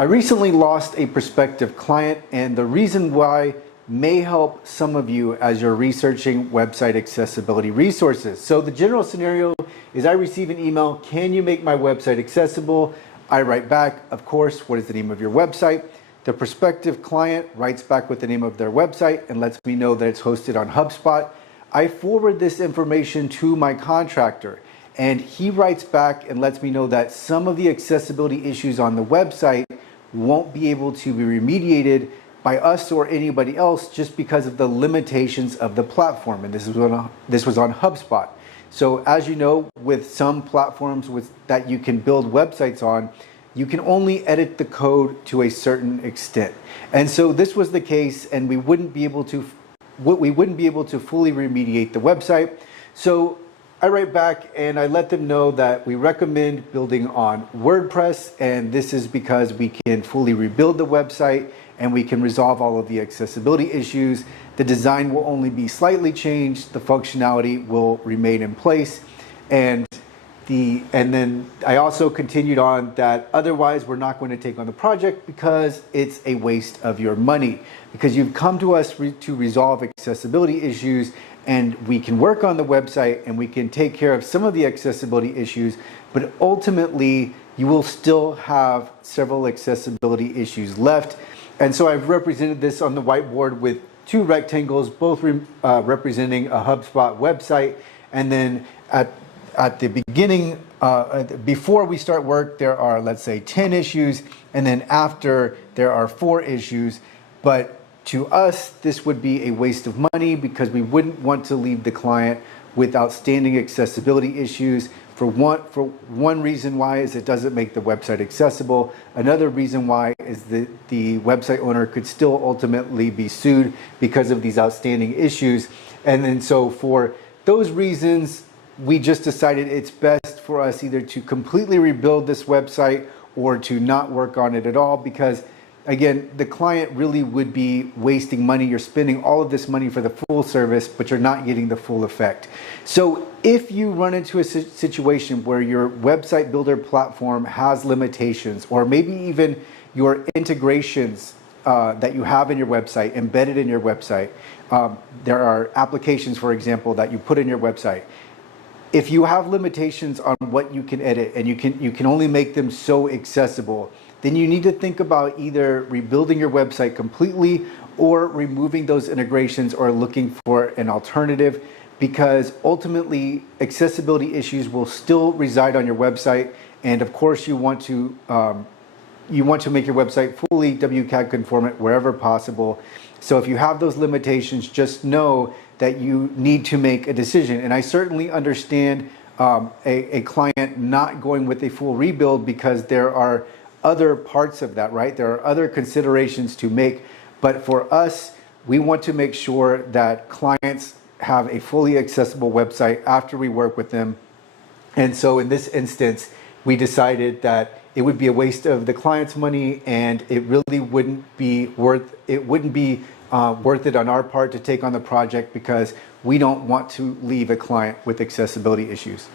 I recently lost a prospective client, and the reason why may help some of you as you're researching website accessibility resources. So the general scenario is I receive an email, can you make my website accessible? I write back, of course, what is the name of your website? The prospective client writes back with the name of their website and lets me know that it's hosted on Hubspot. I forward this information to my contractor, and he writes back and lets me know that some of the accessibility issues on the website won't be able to be remediated by us or anybody else just because of the limitations of the platform. And this was on HubSpot. So as you know, with some platforms that you can build websites on, you can only edit the code to a certain extent. And so this was the case, and we wouldn't be able to fully remediate the website. So I write back and I let them know that we recommend building on WordPress, and this is because we can fully rebuild the website and we can resolve all of the accessibility issues. The design will only be slightly changed, the functionality will remain in place, and then I also continued on that otherwise we're not going to take on the project because it's a waste of your money, because you've come to us to resolve accessibility issues, and we can work on the website and we can take care of some of the accessibility issues, but ultimately you will still have several accessibility issues left. And so I've represented this on the whiteboard with two rectangles, both representing a HubSpot website. And then at the beginning, before we start work, there are, let's say, 10 issues, and then after there are 4 issues. But to us, this would be a waste of money because we wouldn't want to leave the client with outstanding accessibility issues. For one reason why is it doesn't make the website accessible. Another reason why is that the website owner could still ultimately be sued because of these outstanding issues. And then so for those reasons, we just decided it's best for us either to completely rebuild this website or to not work on it at all, because again, the client really would be wasting money. You're spending all of this money for the full service, but you're not getting the full effect. So if you run into a situation where your website builder platform has limitations, or maybe even your integrations that you have in your website, embedded in your website, there are applications, for example, that you put in your website. If you have limitations on what you can edit and you can only make them so accessible, then you need to think about either rebuilding your website completely or removing those integrations or looking for an alternative, because ultimately accessibility issues will still reside on your website. And of course you want to make your website fully WCAG conformant wherever possible. So if you have those limitations, just know that you need to make a decision. And I certainly understand a client not going with a full rebuild because there are other parts of that, right? There are other considerations to make, but for us, we want to make sure that clients have a fully accessible website after we work with them. And so in this instance, we decided that it would be a waste of the client's money, and it really wouldn't be worth it on our part to take on the project, because we don't want to leave a client with accessibility issues.